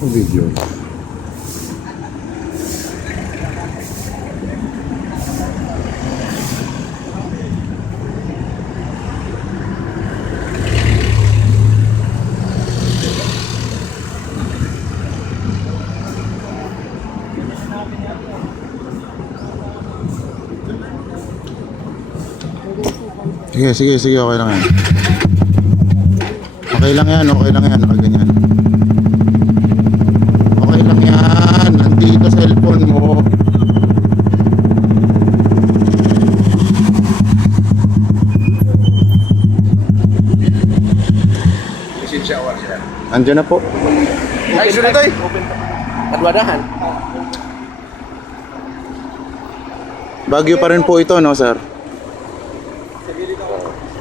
Video. Sige, okay lang yan. Okay lang yan, nakaganyan. Okay lang yan, nandito cellphone mo. Andiyan na po. Ay, sunod tayo. Adwadahan. Baguio pa rin po ito, no, sir?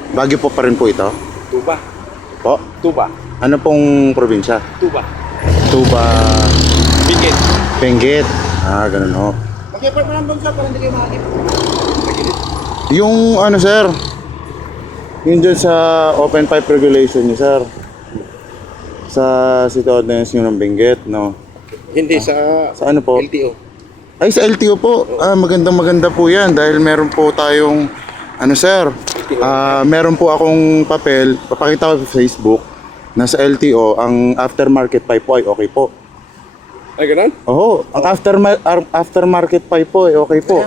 Baguio po pa rin po ito? Tuba. Po? Tuba. Ano pong probinsya? Tuba. Tuba... Bingit. Benguet. Ganun ho. Mag-effort mo lang doon sa para hindi kayo makakip. Yung ano, sir? Yung dyan sa open pipe regulation niyo, sir. Sa City Ordinance nyo ng Benguet, no? Hindi, sa ano po? LTO. Ay, sa LTO po. Maganda po yan dahil meron po tayong ano, sir, meron po akong papel, papakita ko sa Facebook na sa LTO, ang aftermarket pipe po ay okay po. Ay, ganun? Oo, ang aftermarket pipe po ay okay po.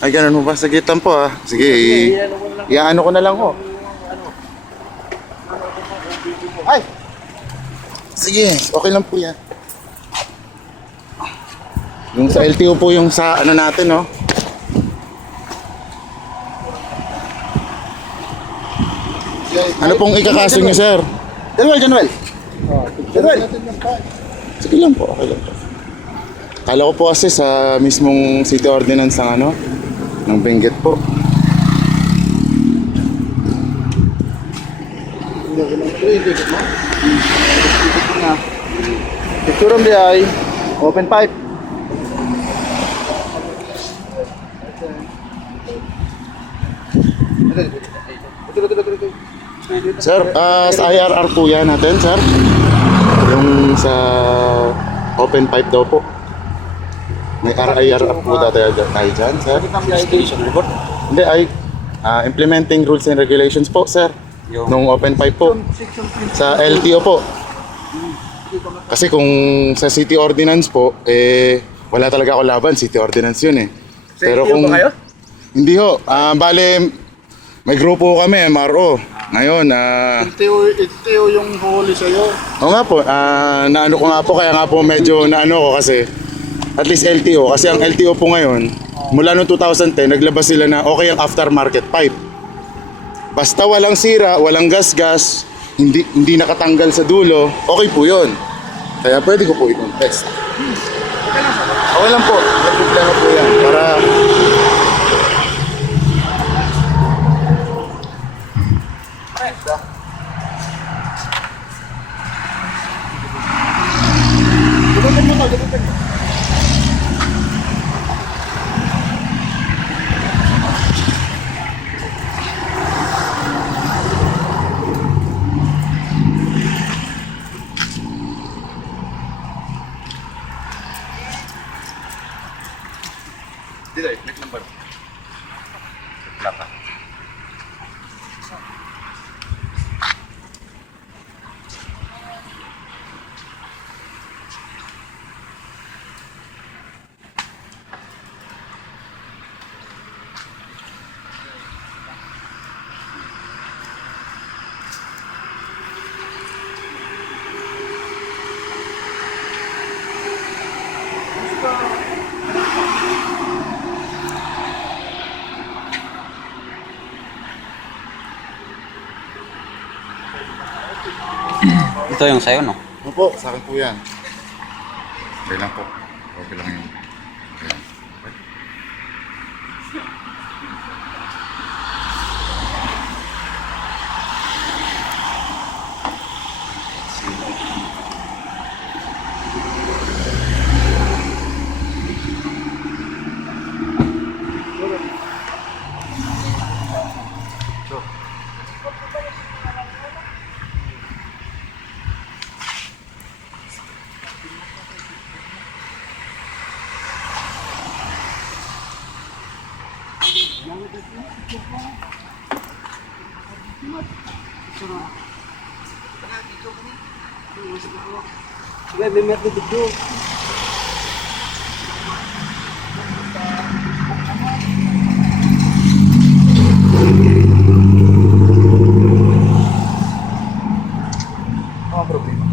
Ay, ganun mo ba? Sagitan po, ah. Sige, iaano ko na lang ho. Ay! Sige, okay lang po yan. Yung sa LTO po yung sa ano natin, no? Ano pong ikakaso nyo, sir? Januel! Sige lang po, okay lang po. Kala ko po kasi sa mismong city ordinance ng ano, ng Benguet po. Picture di ay open pipe. Sir, sa IRR po yan natin, sir. Yung sa open pipe daw po. May IRR po tayo dyan, sir. Station report. Hindi, ay implementing rules and regulations po, sir. Nung open pipe po. Sa LTO po. Kasi kung sa city ordinance po, wala talaga ako laban, city ordinance yun eh. Pero kung kayo? hindi ho, bale may grupo kami, MRO. Ngayon, LTO yung huli sa'yo. oo nga po, naano ko nga po, kaya nga po medyo naano ko kasi at least LTO, kasi ang LTO po ngayon, mula noong 2010, naglabas sila na okay ang aftermarket pipe. Basta walang sira, walang gas-gas, hindi nakatanggal sa dulo, okay po yun. Kaya pwede ko po i-contest. Okay lang po, may problema po yan. Para Dito, plate number. Plaka. Ito yung sayo, no? Opo, sa akin po yan. Okay lang po. Okay lang yun. Okay lang. Ano ang problema?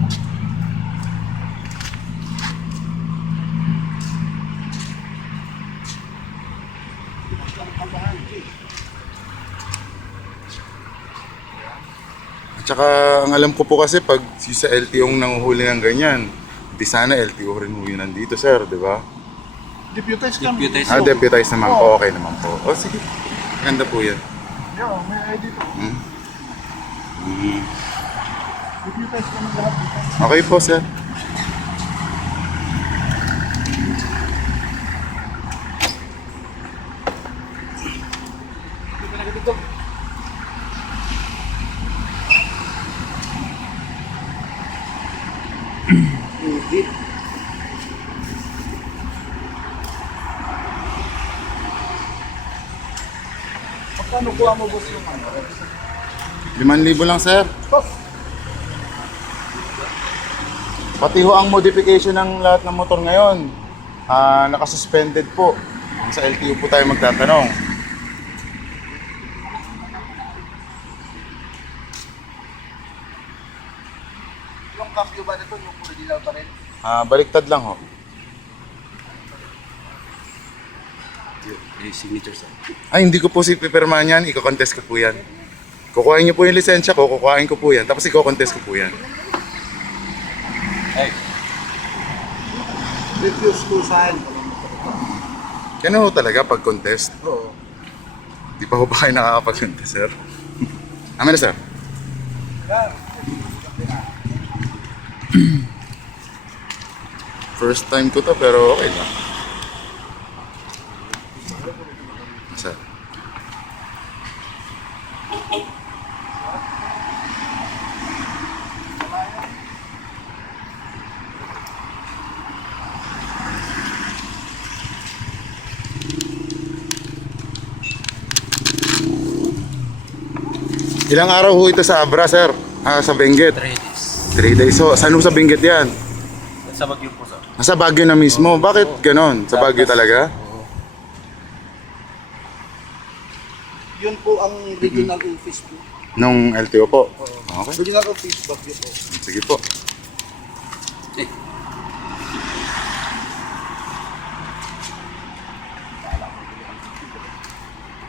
At saka, ang alam ko po kasi pag yung sa LTO yung nanguhuli ng ganyan, di sana LTO rin ho yun nandito, sir, di ba? Deputize kami. Deputize. Ah, deputize naman po. Okay naman po. O, sige. Ganda po yan. Yeah, may ID to. Hmm. Deputize kami lahat dito. Okay po, sir. Magkano kuha mo boss yung ano? 5,000 lang, sir. Pati ho ang modification ng lahat ng motor ngayon, nakasuspended po. Sa LTO po tayo magtatanong. Yung cambio ba nito, yung original pa rin? Baliktad lang ho. Yung signature sir. Ay, hindi ko po si pipirmahan yan. Iko-contest ko po yan. Kukuhain niyo po yung lisensya ko, kukuhain ko po yan. Tapos iko-contest ko po yan. Ay, Refuse to sign. Yan ho talaga pag contest. Oo. Di pa ho ba kayo nakakapag-contest, sir? Amen na, sir. First time ko to, pero okay lang. Sir. Ilang araw ho ito sa Abra, sir? Sa Benguet? 3 days. 3 days. So, saan ho sa Benguet yan? Sa Baguio po sir. Nasa Baguio na mismo. Bakit ganon? Sa Baguio talaga? Yun po ang regional office po. Nung LTO po? Okay. Regional office, Baguio po. Sige po. Eh,